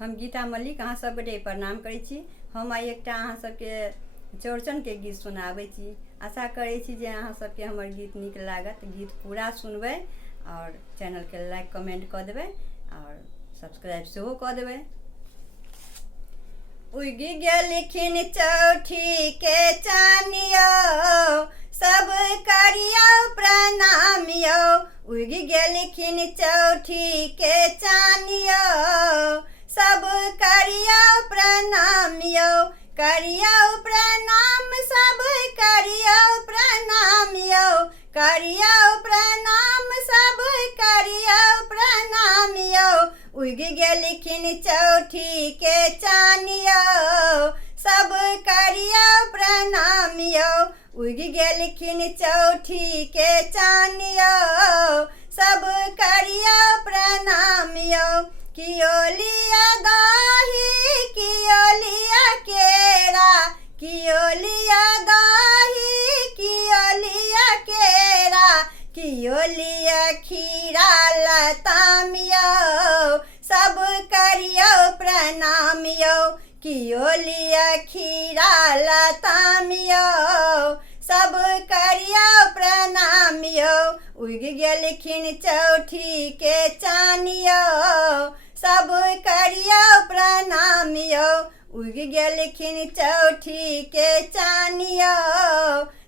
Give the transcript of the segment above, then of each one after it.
हम गीता मल्लिक अहाँ सबके प्रणाम करै छी। हम आइ एकटा अहाँ सबके चौड़चन के गीत सुनाबै छी। आशा करै छी जे अहाँ सबके हमर गीत नीक लागत। गीत पूरा सुनबै और चैनल के लाइक कमेंट कऽ देबै और सब्सक्राइब सेहो कऽ देबै। उगि गेलखिन चौठी के चानियो, सब करियो प्रणाम यौ। उगि गेलखिन चौठी के चानियो, सब करियो प्रणाम यौ। करियो प्रणाम, सब करियो प्रणाम यौ। करियो प्रणाम, सब करियो प्रणाम यौ। उगि गेलखिन चौठी के चानियो, सब करियो प्रणाम यौ। उगि गेलखिन चौठी के चानियो, सब करियो प्रणाम यौ। कियो लिया दही, कियो लिया केरा, कियो लिया दही, कियो लिया केरा, कियो लिया खीरा लताम यौ। सब करियो प्रणाम यौ। कियो लिया खीरा लताम यौ, सब करियो प्रणाम यौ। उगि गेलखिन चौठी के चानियो, सब करियो प्रणाम यौ। उगि गेलखिन चौठी के चानियो,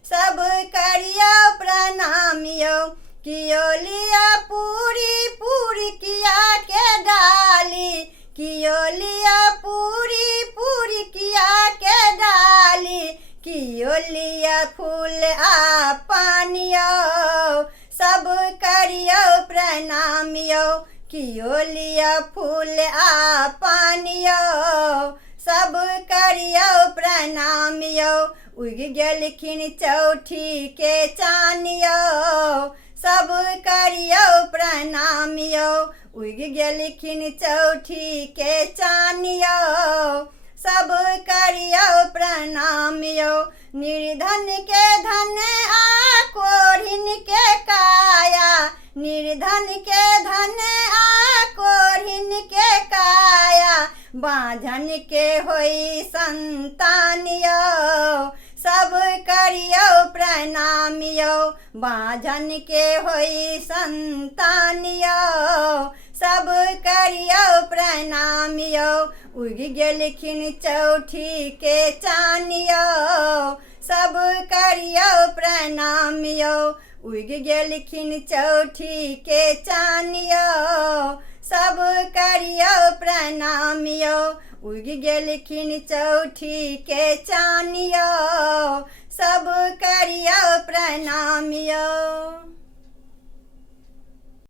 सब करियो प्रणाम यौ। कियो लिया पूरी, पूरी किया के डाली, कियो लिया पूरी, पूरी किया के डाली, कियो लिया फूल आ पानी यौ। सब करियो प्रणाम यौ। कियो लिया फूल आ पानी यौ, सब करियो प्रणाम यौ। उगि गेलखिन चौठी के चानियो, सब करियो प्रणाम यौ। उगि गेलखिन चौठी के चानियो, सब करियो प्रणाम यौ। निर्धन के धन आ कोढ़िन के काया, निर्धन के धन आ कोढ़िन के काया, बाँझन के होई संतान यौ। सब करियो प्रणाम यौ। बाँझन के होई संतान यौ, सब करियो प्रणाम यौ। उगि गेलखिन चौठी के चानियो, सब करियो प्रणाम यौ। उगि गेलखिन चौठी के चानियो, सब करियो प्रणाम यौ। उगि गेलखिन चौठी के चानियो, सब करियो प्रणाम यौ।